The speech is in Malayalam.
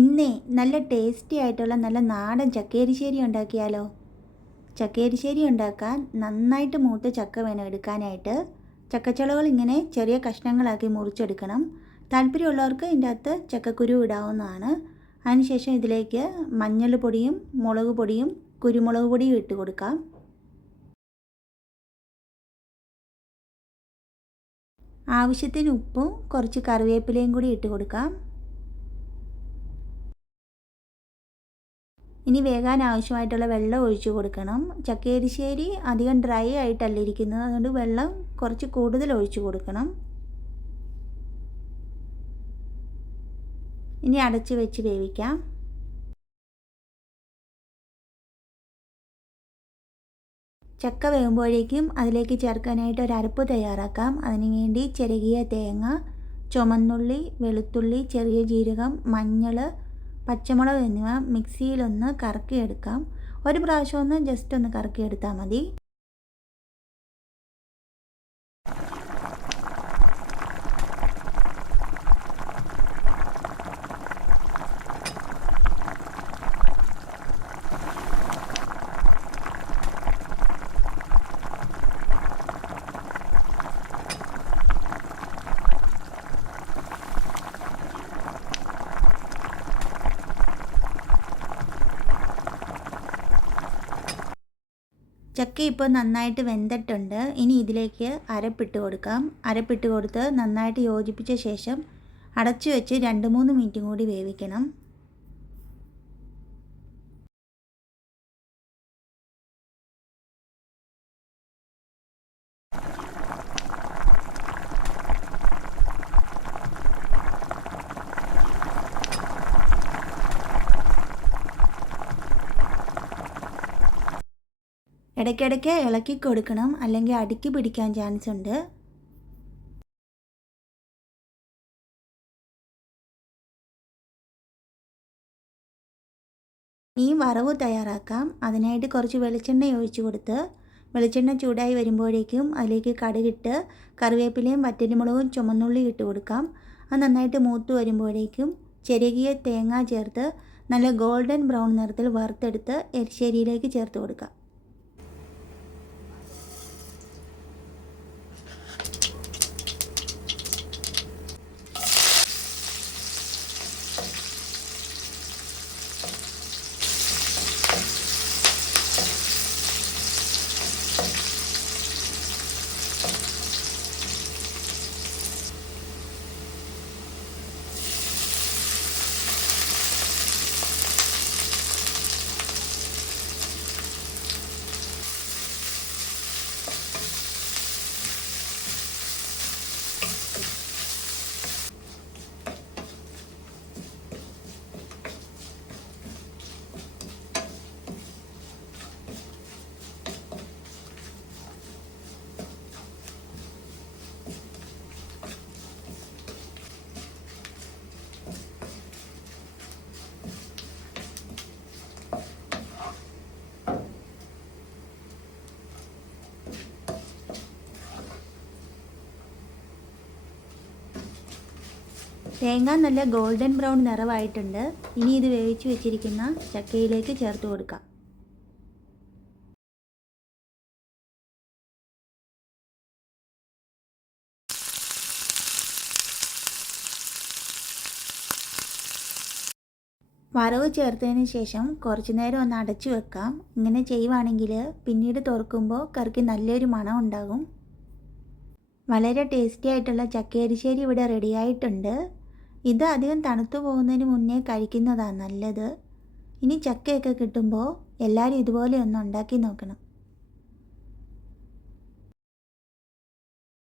ഇന്നേ നല്ല ടേസ്റ്റി ആയിട്ടുള്ള നല്ല നാടൻ ചക്കരിശ്ശേരി ഉണ്ടാക്കിയാലോ. ചക്കരിശ്ശേരി ഉണ്ടാക്കാൻ നന്നായിട്ട് മൂത്ത ചക്ക വേണം എടുക്കാനായിട്ട്. ചക്കച്ചുളകൾ ഇങ്ങനെ ചെറിയ കഷ്ണങ്ങളാക്കി മുറിച്ചെടുക്കണം. താല്പര്യമുള്ളവർക്ക് ഇതിൻ്റെ അകത്ത് ചക്കക്കുരു ഇടാവുന്നതാണ്. അതിനുശേഷം ഇതിലേക്ക് മഞ്ഞൾ പൊടിയും മുളക് പൊടിയും കുരുമുളക് പൊടിയും ഇട്ട് കൊടുക്കാം. ആവശ്യത്തിന് ഉപ്പും കുറച്ച് കറിവേപ്പിലയും കൂടി ഇട്ട് കൊടുക്കാം. ഇനി വേകാൻ ആവശ്യമായിട്ടുള്ള വെള്ളം ഒഴിച്ചു കൊടുക്കണം. ചക്കരിശ്ശേരി അധികം ഡ്രൈ ആയിട്ടല്ല ഇരിക്കുന്നത്, അതുകൊണ്ട് വെള്ളം കുറച്ച് കൂടുതൽ ഒഴിച്ചു കൊടുക്കണം. ഇനി അടച്ച് വെച്ച് വേവിക്കാം. ചക്ക വേകുമ്പോഴേക്കും അതിലേക്ക് ചേർക്കാനായിട്ട് ഒരു അരപ്പ് തയ്യാറാക്കാം. അതിനുവേണ്ടി ചിരകിയ തേങ്ങ, ചുമന്നുള്ളി, വെളുത്തുള്ളി, ചെറിയ ജീരകം, മഞ്ഞൾ, പച്ചമുളക് എന്നിവ മിക്സിയിലൊന്ന് കറക്കിയെടുക്കാം. ഒരു പ്രാവശ്യം ഒന്ന് ജസ്റ്റ് ഒന്ന് കറക്കിയെടുത്താൽ മതി. ചക്ക ഇപ്പോൾ നന്നായിട്ട് വെന്തിട്ടുണ്ട്. ഇനി ഇതിലേക്ക് അരപ്പിട്ട് കൊടുക്കാം. അരപ്പിട്ട് കൊടുത്ത് നന്നായിട്ട് യോജിപ്പിച്ച ശേഷം അടച്ചു വെച്ച് 2-3 മിനിറ്റും കൂടി വേവിക്കണം. ഇടയ്ക്കിടയ്ക്ക് ഇളക്കി കൊടുക്കണം, അല്ലെങ്കിൽ അടിക്ക് പിടിക്കാൻ ചാൻസ് ഉണ്ട്. ഈ വറവ് തയ്യാറാക്കാം. അതിനായിട്ട് കുറച്ച് വെളിച്ചെണ്ണ ഒഴിച്ചു കൊടുത്ത് വെളിച്ചെണ്ണ ചൂടായി വരുമ്പോഴേക്കും അതിലേക്ക് കടുകിട്ട് കറിവേപ്പിലയും വറ്റൽമുളകും ചുമന്നുള്ളി ഇട്ട് കൊടുക്കാം. അത് നന്നായിട്ട് മൂത്ത് വരുമ്പോഴേക്കും ചിരകിയ തേങ്ങ ചേർത്ത് നല്ല ഗോൾഡൻ ബ്രൗൺ നിറത്തിൽ വറുത്തെടുത്ത് എരിശ്ശേരിയിലേക്ക് ചേർത്ത് കൊടുക്കാം. തേങ്ങ നല്ല ഗോൾഡൻ ബ്രൗൺ നിറമായിട്ടുണ്ട്. ഇനി ഇത് വേവിച്ച് വെച്ചിരിക്കുന്ന ചക്കയിലേക്ക് ചേർത്ത് കൊടുക്കാം. വറവ് ചേർത്തതിന് ശേഷം കുറച്ച് നേരം ഒന്ന് അടച്ചു വെക്കാം. ഇങ്ങനെ ചെയ്യുവാണെങ്കിൽ പിന്നീട് തുറക്കുമ്പോൾ കറിക്ക് നല്ലൊരു മണം ഉണ്ടാകും. വളരെ ടേസ്റ്റി ആയിട്ടുള്ള ചക്കയരിശ്ശേരി ഇവിടെ റെഡിയായിട്ടുണ്ട്. ഇത് അധികം തണുത്തു പോകുന്നതിന് മുന്നേ കഴിക്കുന്നതാണ് നല്ലത്. ഇനി ചക്കയൊക്കെ കിട്ടുമ്പോൾ എല്ലാവരും ഇതുപോലെ ഒന്ന് ഉണ്ടാക്കി നോക്കണം.